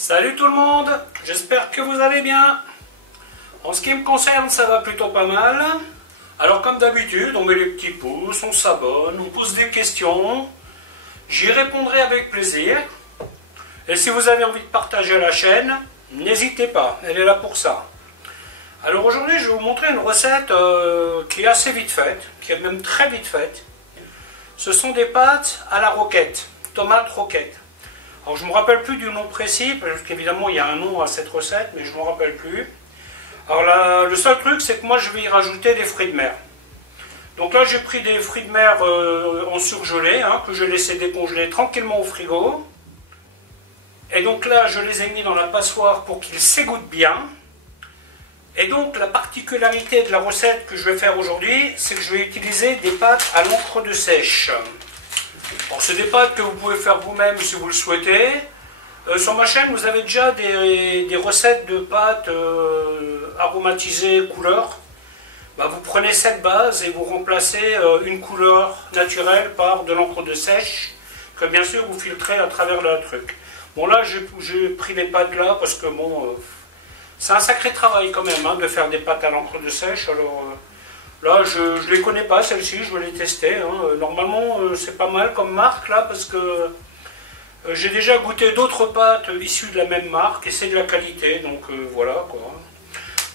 Salut tout le monde, j'espère que vous allez bien. En ce qui me concerne, ça va plutôt pas mal. Alors comme d'habitude, on met les petits pouces, on s'abonne, on pose des questions. J'y répondrai avec plaisir. Et si vous avez envie de partager la chaîne, n'hésitez pas, elle est là pour ça. Alors aujourd'hui, je vais vous montrer une recette qui est assez vite faite, qui est même très vite faite. Ce sont des pâtes à la roquette, tomates roquette. Alors je ne me rappelle plus du nom précis, parce qu'évidemment il y a un nom à cette recette, mais je ne me rappelle plus. Alors là, le seul truc, c'est que moi je vais y rajouter des fruits de mer. Donc là j'ai pris des fruits de mer en surgelé, que j'ai laissé décongeler tranquillement au frigo. Et donc là je les ai mis dans la passoire pour qu'ils s'égouttent bien. Et donc la particularité de la recette que je vais faire aujourd'hui, c'est que je vais utiliser des pâtes à l'encre de sèche. Alors c'est des pâtes que vous pouvez faire vous-même si vous le souhaitez. Sur ma chaîne, vous avez déjà des recettes de pâtes aromatisées couleur. Vous prenez cette base et vous remplacez une couleur naturelle par de l'encre de sèche, que bien sûr vous filtrez à travers le truc. Bon là, j'ai pris les pâtes là parce que bon, c'est un sacré travail quand même de faire des pâtes à l'encre de sèche. Alors là, je ne les connais pas, celles-ci, je vais les tester. Normalement, c'est pas mal comme marque, là, parce que j'ai déjà goûté d'autres pâtes issues de la même marque, et c'est de la qualité, donc voilà, quoi.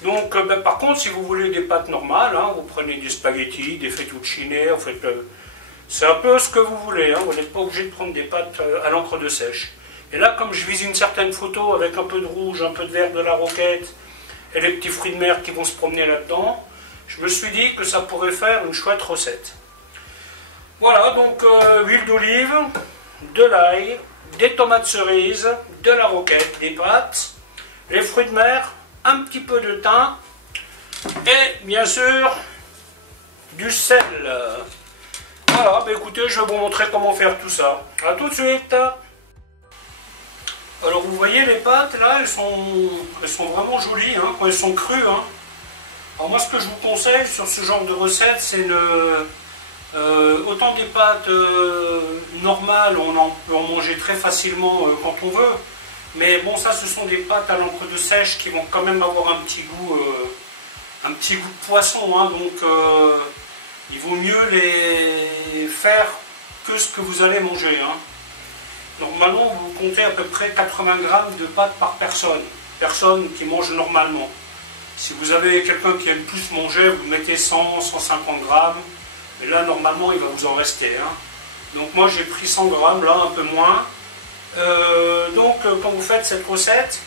Donc, par contre, si vous voulez des pâtes normales, vous prenez des spaghettis, des fettuccine, en fait, c'est un peu ce que vous voulez, vous n'êtes pas obligé de prendre des pâtes à l'encre de sèche. Et là, comme je vise une certaine photo avec un peu de rouge, un peu de vert de la roquette, et les petits fruits de mer qui vont se promener là-dedans, je me suis dit que ça pourrait faire une chouette recette. Voilà, donc huile d'olive, de l'ail, des tomates cerises, de la roquette, des pâtes, les fruits de mer, un petit peu de thym et bien sûr du sel. Voilà, écoutez, je vais vous montrer comment faire tout ça. A tout de suite. Alors vous voyez les pâtes là, elles sont vraiment jolies quand elles sont crues. Alors moi ce que je vous conseille sur ce genre de recette, c'est autant des pâtes normales, on peut en manger très facilement quand on veut, mais bon ça ce sont des pâtes à l'encre de sèche qui vont quand même avoir un petit goût de poisson, donc il vaut mieux les faire que ce que vous allez manger. Normalement vous comptez à peu près 80 grammes de pâtes par personne qui mange normalement. Si vous avez quelqu'un qui aime plus manger, vous mettez 100, 150 grammes. Et là, normalement, il va vous en rester. Donc moi, j'ai pris 100 grammes, là, un peu moins. Donc, quand vous faites cette recette,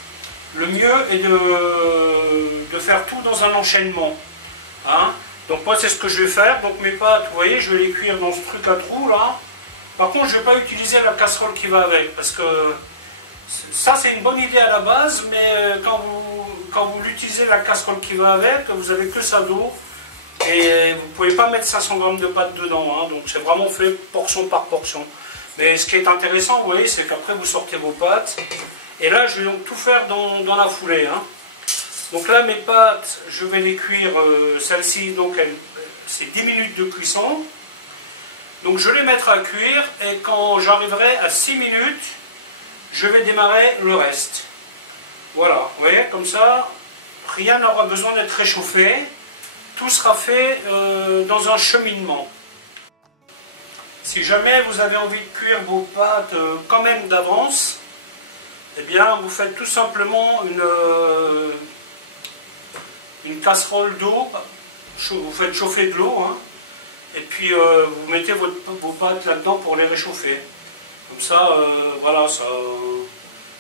le mieux est de faire tout dans un enchaînement. Donc moi, c'est ce que je vais faire. Donc mes pâtes, vous voyez, je vais les cuire dans ce truc à trous, là. Par contre, je ne vais pas utiliser la casserole qui va avec, parce que ça, c'est une bonne idée à la base, mais quand vous utilisez la casserole qui va avec, vous n'avez que ça d'eau, et vous ne pouvez pas mettre 500 grammes de pâte dedans, donc c'est vraiment fait portion par portion. Mais ce qui est intéressant, vous voyez, c'est qu'après vous sortez vos pâtes, et là, je vais donc tout faire dans la foulée. Donc là, mes pâtes, je vais les cuire, celle-ci, donc c'est 10 minutes de cuisson. Donc je vais les mettre à cuire, et quand j'arriverai à 6 minutes, je vais démarrer le reste. Voilà, vous voyez, comme ça, rien n'aura besoin d'être réchauffé. Tout sera fait dans un cheminement. Si jamais vous avez envie de cuire vos pâtes quand même d'avance, eh bien, vous faites tout simplement une casserole d'eau. Vous faites chauffer de l'eau, et puis vous mettez vos pâtes là-dedans pour les réchauffer. Comme ça, voilà,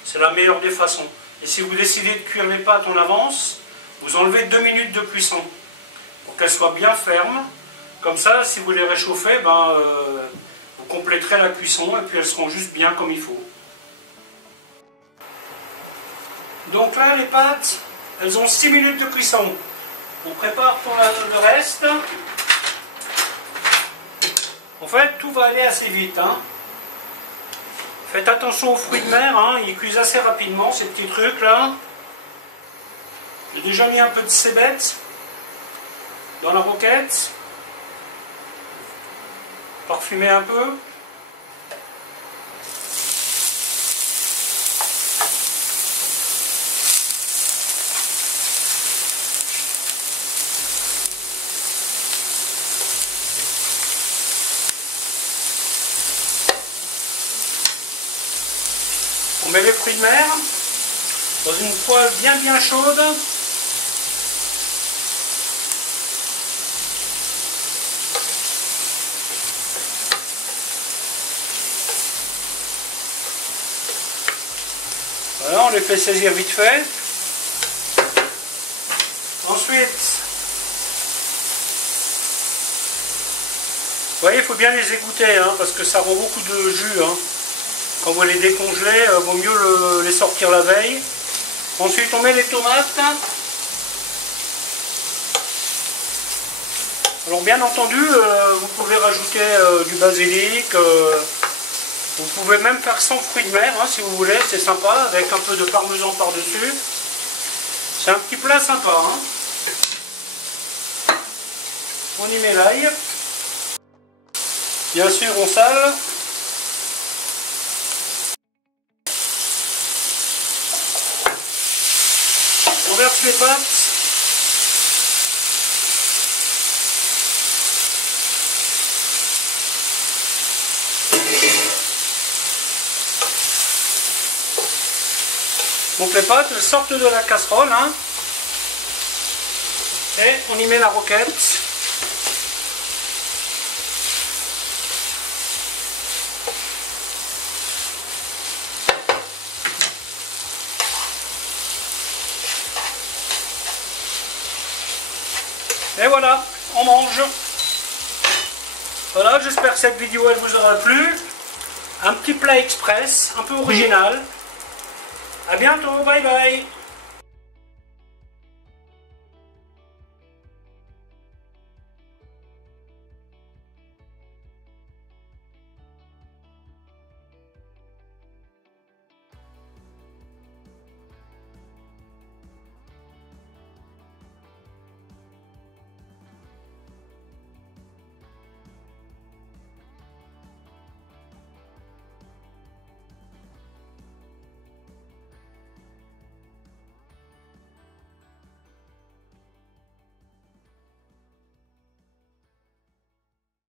c'est la meilleure des façons. Et si vous décidez de cuire les pâtes en avance, vous enlevez 2 minutes de cuisson pour qu'elles soient bien fermes. Comme ça, si vous les réchauffez, vous compléterez la cuisson et puis elles seront juste bien comme il faut. Donc là, les pâtes, elles ont 6 minutes de cuisson. On prépare pour le reste. En fait, tout va aller assez vite. Faites attention aux fruits de mer, ils cuisent assez rapidement, ces petits trucs là. J'ai déjà mis un peu de cébette dans la roquette. Parfumer un peu. On met les fruits de mer dans une poêle bien chaude. Voilà, on les fait saisir vite fait. Ensuite, vous voyez, il faut bien les égoutter, hein, parce que ça rend beaucoup de jus. Hein. Quand vous les décongelez, vaut mieux les sortir la veille. Ensuite, on met les tomates. Alors, bien entendu, vous pouvez rajouter du basilic. Vous pouvez même faire sans fruits de mer, hein, si vous voulez. C'est sympa, avec un peu de parmesan par-dessus. C'est un petit plat sympa. Hein. On y met l'ail. Bien sûr, on sale. On verse les pâtes. Donc les pâtes sortent de la casserole. Hein. Et on y met la roquette. Et voilà, on mange. Voilà, j'espère que cette vidéo elle vous aura plu. Un petit plat express, un peu original. A bientôt, bye bye.